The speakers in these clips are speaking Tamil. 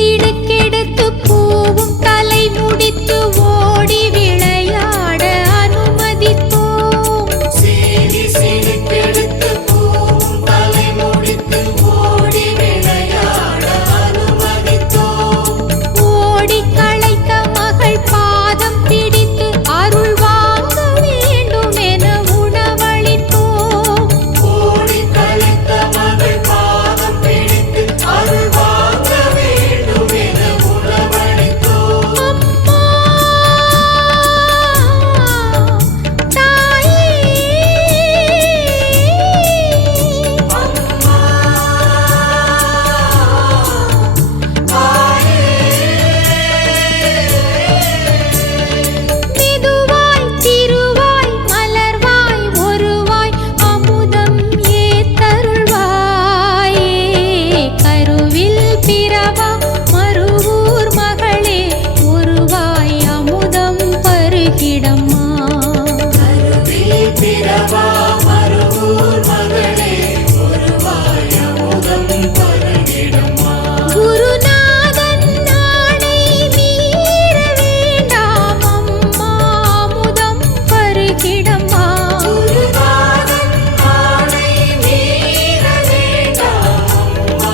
சிடுக்கெடுத்து பூவும் தலை முடித்து ஓடி விளையாட அனுமதித்தோம். சிடுக்கெடுத்து பூவும் தலை முடித்து ஓடி விளையாட அனுமதித்தோம். ஓடி களைத்த மகள் பாதம் பிடித்து அருள் வாங்க வேண்டும் என உணவளித்தோம். ஓடி களைத்த மகள் பாதம் பிடித்து அருள் வாங்க வேண்டும் என உணவளித்தோம். அம்மா தாயே, அம்மா தாயே, மெதுவாய் திருவாய் மலர்வாய் ஒருவாய் அமுதம் ஏத்தருள்வாயே. கருவில் பிறவா மருவூர் மகளே ஒருவாய் அமுதம் பருகிடம்மா. கருவில் பிறவா மருவூர் மகளே ஒருவாய் அமுதம் பருகிடம்மா. குருநாதன் ஆணை மீற வேண்டாம் அம்மா அமுதம் பருகிடம்மா. குருநாதன் ஆணை மீற வேண்டாம் அம்மா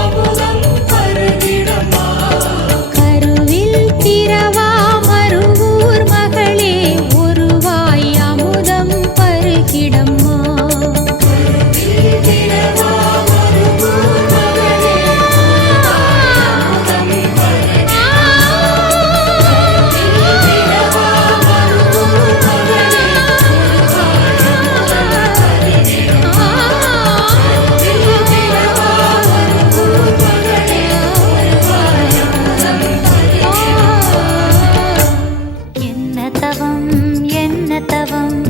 அமுதம் பருகிடம்மா. கருவில் பிறவா மருவூர் மகளே ஒருவாய் அமுதம் பருகிடம்மா. கருவில் பிறவா மருவூர் மகளே அமுதம் பருகிடம்மா. கருவில் பிறவா மருவூர் மகளே ஒருவாய் அமுதம் பருகிடம்மா. கருவில் பிறவா மருவூர் மகளே ஒருவாய் அமுதம் பருகிடம்மா. என்ன தவம் என்ன தவம்